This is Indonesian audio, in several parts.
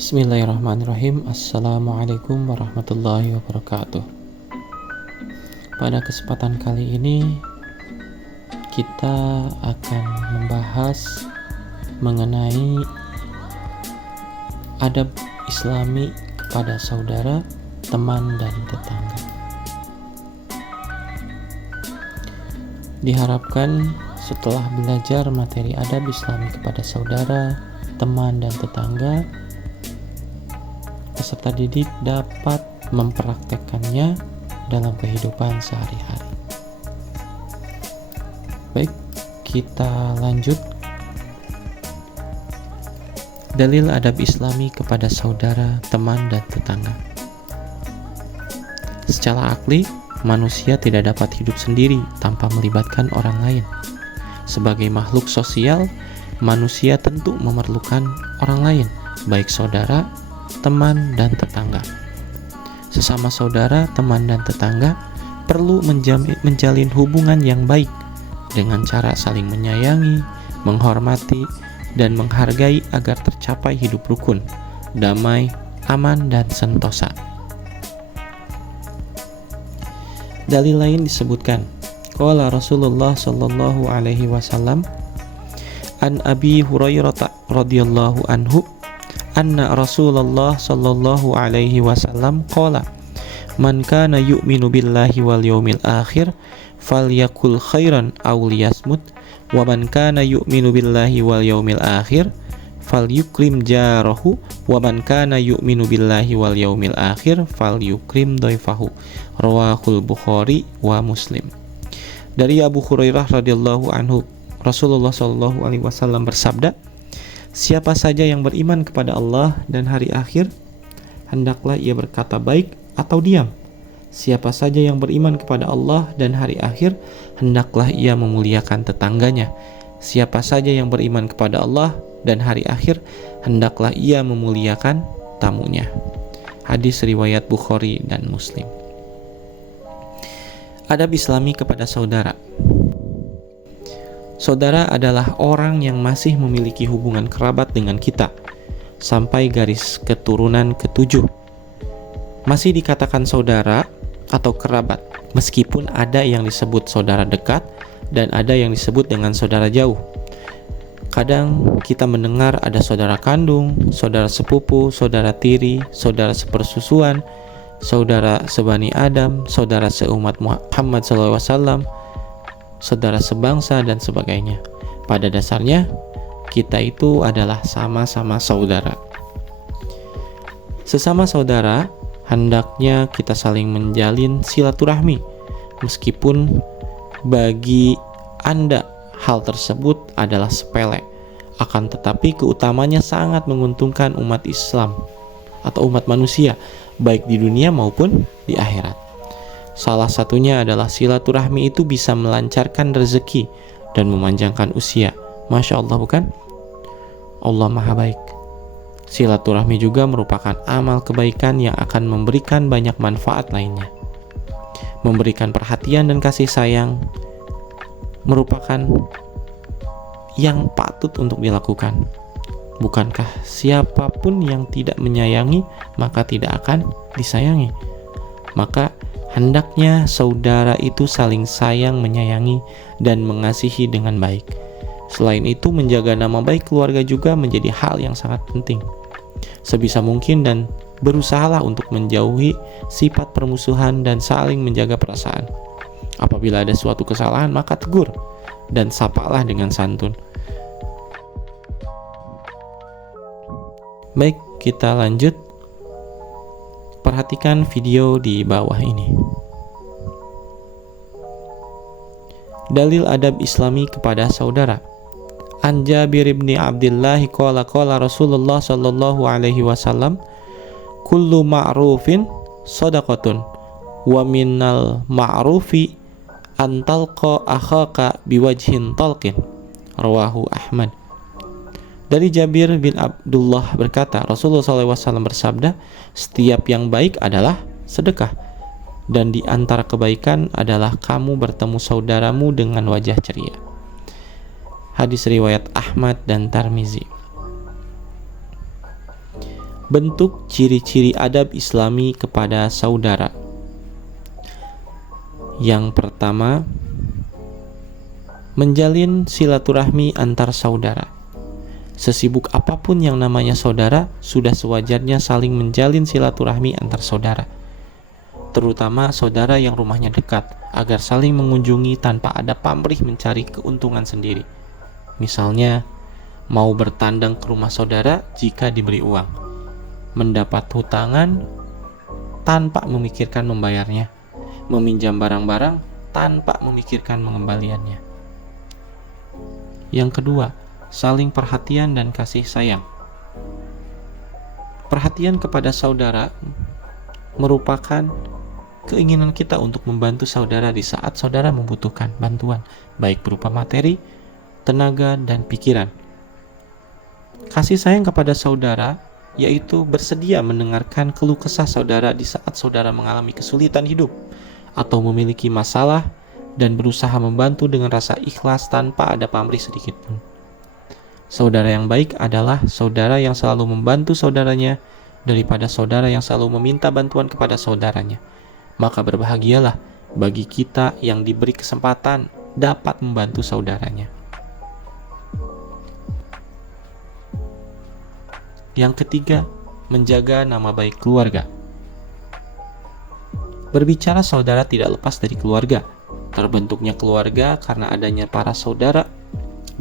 Bismillahirrahmanirrahim. Assalamualaikum warahmatullahi wabarakatuh. Pada kesempatan kali ini kita akan membahas mengenai adab Islami kepada saudara, teman, dan tetangga. Diharapkan setelah belajar materi adab Islami kepada saudara, teman, dan tetangga, peserta didik dapat mempraktekkannya dalam kehidupan sehari-hari. Baik, kita lanjut. Dalil adab Islami kepada saudara, teman, dan tetangga. Secara akli, manusia tidak dapat hidup sendiri tanpa melibatkan orang lain. Sebagai makhluk sosial, manusia tentu memerlukan orang lain, baik saudara, teman, dan tetangga. Sesama saudara, teman, dan tetangga perlu menjalin hubungan yang baik dengan cara saling menyayangi, menghormati, dan menghargai agar tercapai hidup rukun, damai, aman, dan sentosa. Dalil lain disebutkan, qala Rasulullah sallallahu alaihi wasallam an Abi Hurairah radhiyallahu anhu anna Rasulullah sallallahu alaihi wasallam qala man kana yu'minu billahi wal yawmil akhir falyakul khairan aw liyasmut wa man kana yu'minu billahi wal yawmil akhir falyukrim jarahu wa man kana yu'minu billahi wal yawmil akhir falyukrim dhaifahu. Rawahul Bukhari wa Muslim. Dari Abu Hurairah radhiyallahu anhu, Rasulullah sallallahu alaihi wasallam bersabda, siapa saja yang beriman kepada Allah dan hari akhir, hendaklah ia berkata baik atau diam. Siapa saja yang beriman kepada Allah dan hari akhir, hendaklah ia memuliakan tetangganya. Siapa saja yang beriman kepada Allah dan hari akhir, hendaklah ia memuliakan tamunya. Hadis riwayat Bukhari dan Muslim. Adab Islami kepada saudara. Saudara adalah orang yang masih memiliki hubungan kerabat dengan kita sampai garis keturunan ketujuh. Masih dikatakan saudara atau kerabat, meskipun ada yang disebut saudara dekat dan ada yang disebut dengan saudara jauh. Kadang kita mendengar ada saudara kandung, saudara sepupu, saudara tiri, saudara sepersusuan, saudara sebani Adam, saudara seumat Muhammad SAW, saudara sebangsa, dan sebagainya. Pada dasarnya, kita itu adalah sama-sama saudara. Sesama saudara, hendaknya kita saling menjalin silaturahmi, meskipun bagi Anda hal tersebut adalah sepele, akan tetapi keutamanya sangat menguntungkan umat Islam atau umat manusia, baik di dunia maupun di akhirat. Salah satunya adalah silaturahmi itu bisa melancarkan rezeki dan memanjangkan usia. Masya Allah, bukan? Allah Maha Baik. Silaturahmi juga merupakan amal kebaikan yang akan memberikan banyak manfaat lainnya. Memberikan perhatian dan kasih sayang merupakan yang patut untuk dilakukan. Bukankah siapapun yang tidak menyayangi maka tidak akan disayangi? Maka hendaknya saudara itu saling sayang, menyayangi, dan mengasihi dengan baik. Selain itu, menjaga nama baik keluarga juga menjadi hal yang sangat penting. Sebisa mungkin dan berusahalah untuk menjauhi sifat permusuhan dan saling menjaga perasaan. Apabila ada suatu kesalahan, maka tegur dan sapalah dengan santun. Baik, kita lanjut. Perhatikan video di bawah ini. Dalil adab Islami kepada saudara. An Jabir bin Abdullah qala Rasulullah sallallahu alaihi wasallam, kullu ma'rufin shadaqatun wa minnal ma'rufi an talqa akhaka biwajhin talqin. Rawahu Ahmad. Dari Jabir bin Abdullah berkata, Rasulullah SAW bersabda, setiap yang baik adalah sedekah, dan di antara kebaikan adalah kamu bertemu saudaramu dengan wajah ceria. Hadis riwayat Ahmad dan Tirmizi. Bentuk ciri-ciri adab Islami kepada saudara. Yang pertama, menjalin silaturahmi antar saudara. Sesibuk apapun yang namanya saudara, sudah sewajarnya saling menjalin silaturahmi antar saudara. Terutama saudara yang rumahnya dekat, agar saling mengunjungi tanpa ada pamrih mencari keuntungan sendiri. Misalnya, mau bertandang ke rumah saudara jika diberi uang, mendapat hutangan tanpa memikirkan membayarnya, meminjam barang-barang tanpa memikirkan pengembaliannya. Yang kedua, saling perhatian dan kasih sayang. Perhatian kepada saudara merupakan keinginan kita untuk membantu saudara di saat saudara membutuhkan bantuan, baik berupa materi, tenaga, dan pikiran. Kasih sayang kepada saudara yaitu bersedia mendengarkan keluh kesah saudara di saat saudara mengalami kesulitan hidup atau memiliki masalah, dan berusaha membantu dengan rasa ikhlas tanpa ada pamrih sedikit pun. Saudara yang baik adalah saudara yang selalu membantu saudaranya daripada saudara yang selalu meminta bantuan kepada saudaranya. Maka berbahagialah bagi kita yang diberi kesempatan dapat membantu saudaranya. Yang ketiga, menjaga nama baik keluarga. Berbicara saudara tidak lepas dari keluarga. Terbentuknya keluarga karena adanya para saudara,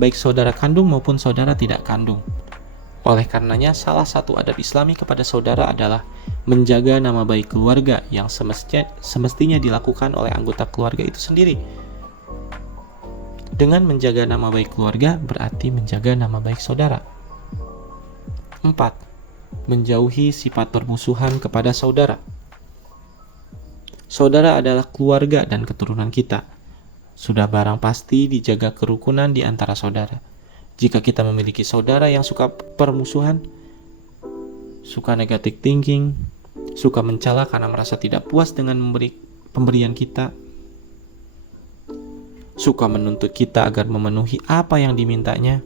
baik saudara kandung maupun saudara tidak kandung. Oleh karenanya, salah satu adab Islami kepada saudara adalah menjaga nama baik keluarga yang semestinya dilakukan oleh anggota keluarga itu sendiri. Dengan menjaga nama baik keluarga berarti menjaga nama baik saudara. 4. Menjauhi sifat permusuhan kepada saudara. Saudara adalah keluarga dan keturunan kita. Sudah barang pasti dijaga kerukunan di antara saudara. Jika kita memiliki saudara yang suka permusuhan, suka negative thinking, suka mencela karena merasa tidak puas dengan pemberian kita, suka menuntut kita agar memenuhi apa yang dimintanya,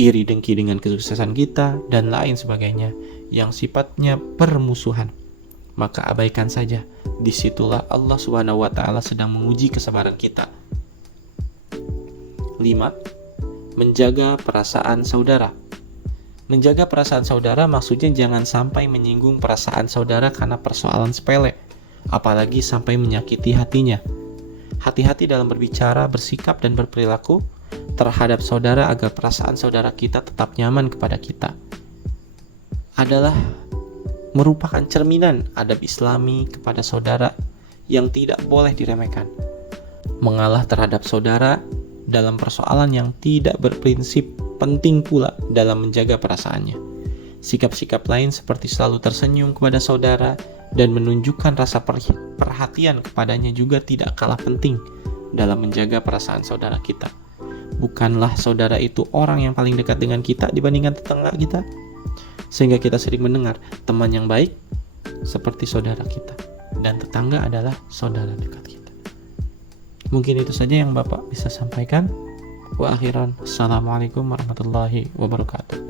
iri dengki dengan kesuksesan kita, dan lain sebagainya yang sifatnya permusuhan, maka abaikan saja. Disitulah Allah Subhanahu wa Ta'ala sedang menguji kesabaran kita. 5. Menjaga perasaan saudara. Menjaga perasaan saudara maksudnya jangan sampai menyinggung perasaan saudara karena persoalan sepele, apalagi sampai menyakiti hatinya. Hati-hati dalam berbicara, bersikap, dan berperilaku terhadap saudara agar perasaan saudara kita tetap nyaman kepada kita. Adalah merupakan cerminan adab Islami kepada saudara yang tidak boleh diremehkan. Mengalah terhadap saudara dalam persoalan yang tidak berprinsip penting pula dalam menjaga perasaannya. Sikap-sikap lain seperti selalu tersenyum kepada saudara dan menunjukkan rasa perhatian kepadanya juga tidak kalah penting dalam menjaga perasaan saudara kita. Bukanlah saudara itu orang yang paling dekat dengan kita dibandingkan tetangga kita, sehingga kita sering mendengar teman yang baik seperti saudara kita, dan tetangga adalah saudara dekat kita. Mungkin itu saja yang Bapak bisa sampaikan. Wa akhiran, assalamualaikum warahmatullahi wabarakatuh.